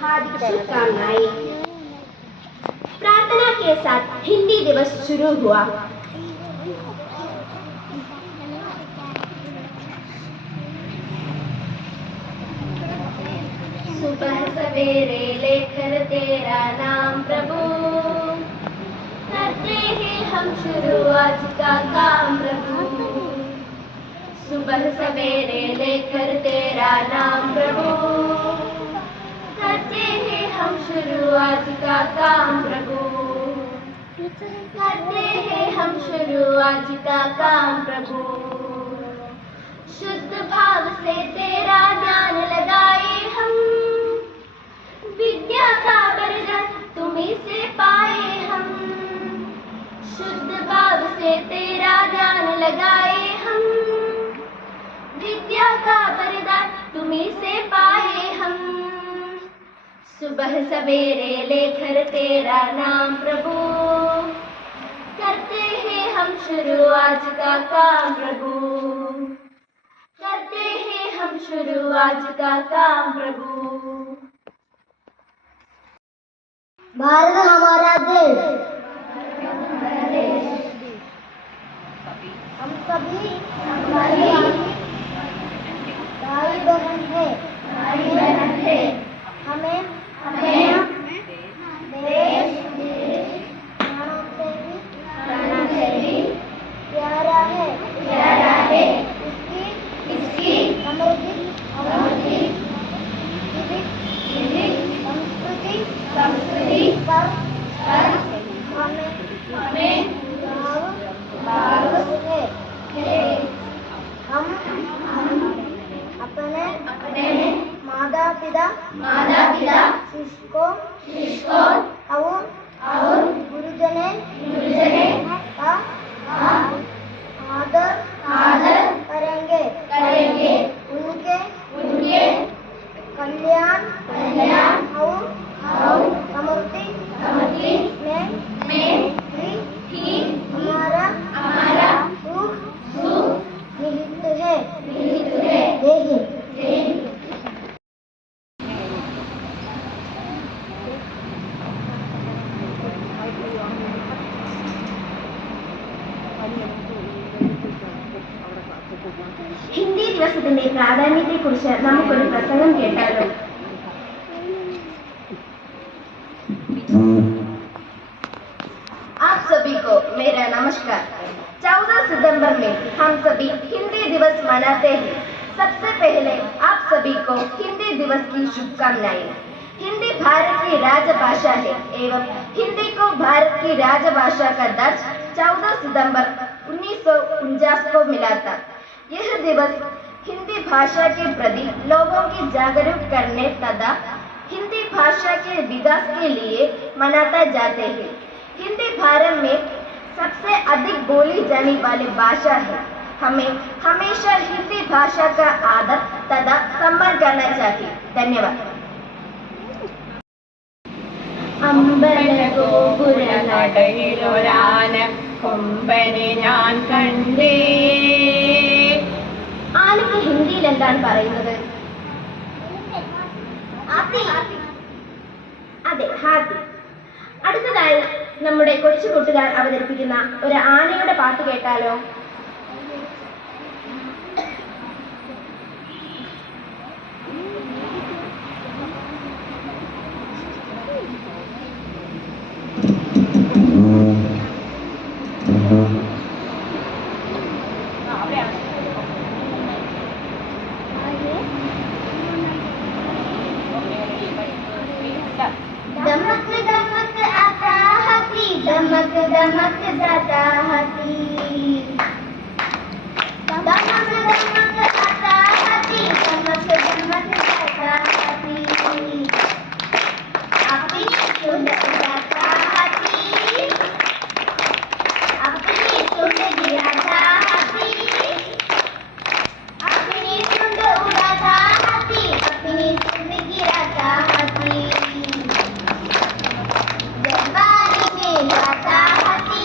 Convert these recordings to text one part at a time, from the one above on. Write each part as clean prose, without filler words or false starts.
हार्दिक शुभकामनाएं। प्रार्थना के साथ हिंदी दिवस शुरू हुआ। सुबह सवेरे लेकर तेरा नाम प्रभु, करते हैं हम शुरू आज का काम प्रभु। सुबह सवेरे लेकर तेरा नाम प्रभु, करते हैं हम शुरू आज का काम प्रभु। करते हैं हम शुरू आज का काम प्रभु। शुद्ध भाव से तेरा ध्यान लगाए हम, विद्या का वरदान तुम्हीं से पाए हम। शुद्ध भाव से तेरा ध्यान लगाए हम, विद्या का वरदान तुम्हीं से पाए हम। सुबह सवेरे लेकर तेरा नाम प्रभु, करते हैं हम शुरू आज का काम प्रभु। करते हैं हम शुरू आज का काम प्रभु। भारत हमारा देश, हम सभी भाई बहन हैं। हमें देश प्राणों से भी प्यारा है। इसकी समृद्धि संस्कृति पर हमें गर्व है। हम अपने माता पिता शिक्षकों और गुरुजनों का आदर करेंगे। उनके कल्याण और समृद्धि में ही हमारा सुख निहित है। जय हिंद। ഹിന്ദി ദിവസത്തിന്റെ പ്രാധാന്യത്തെക്കുറിച്ച് നമുക്കൊരു പ്രസംഗം കേട്ടാലോ? आप सभी को मेरा नमस्कार। 14 सितंबर में हम सभी हिंदी दिवस मनाते हैं। सबसे पहले आप सभी को हिंदी दिवस की शुभकामनाएं। हिंदी भारत की राजभाषा है एवं हिंदी को भारत की राजभाषा का दर्ज 14 सितंबर 1949 को मिला था। यह दिवस हिंदी भाषा के प्रति लोगों की जागरूक करने तथा हिंदी भाषा के विकास के लिए मनाता जाते हैं। हिंदी भारत में सबसे अधिक बोली जाने वाली भाषा है। हमें हमेशा हिंदी भाषा का आदर तथा सम्मान करना चाहिए। धन्यवाद। അമ്പലഗോപുരനടയിലൊരാന കൊമ്പനെ ഞാൻ കണ്ടേ. ആനയ്ക്ക് ഹിന്ദിയിൽ എന്താണ് പറയുന്നത്? അതെ, ഹാത്തി. അടുത്തതായി നമ്മുടെ കൊച്ചു കൂട്ടുകാർ അവതരിപ്പിക്കുന്ന ഒരു ആനയുടെ പാട്ട് കേട്ടാലോ? दमक दमक आता हाथी, दमक दमक जाता हाथी। दमक दमक आता हाथी, दमक दमक जाता हाथी। अपनी सूंड उड़ाता हाथी, अपनी सूंड गिराता हाथी। अपनी सूंड उड़ाता हाथी, अपनी सूंड गिराता हाथी। जब बारी में जाता हाथी,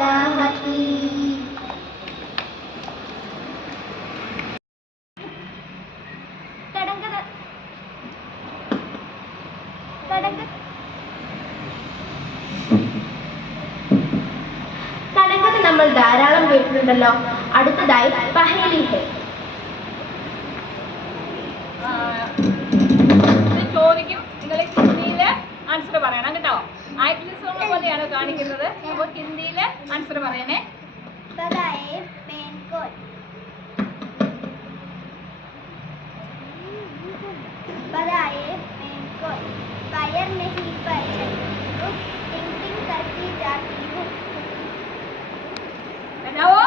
जाता हाथी। കടങ്കഥ നമ്മൾ ധാരാളം കേട്ടിട്ടുണ്ടല്ലോ. അടുത്തതായി പഹേലി ഹെ. ഇത് ചോദിക്കും, നിങ്ങൾ ഹിന്ദിയിൽ ആൻസർ പറയണം കേട്ടോ. ആക്ച്വലി സോങ് പോലെയാണ് കാണിക്കുന്നത്. അപ്പോൾ ഹിന്ദിയിൽ ആൻസർ പറയണേ. बताए पेन कोड। बताए पेन कोड। फायर नहीं पर चलती हूँ, टिंग टिंग करती जाती हूँ। बताओ.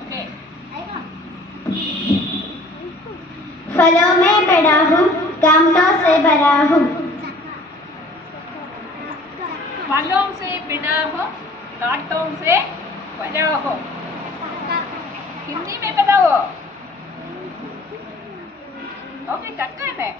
ओके. फलों में बड़ा हूँ, कामतों से भरा हूँ। फलों से बिना हो, कांटों से बजा हो. हिंदी में बताओ. ओके, चक्का है.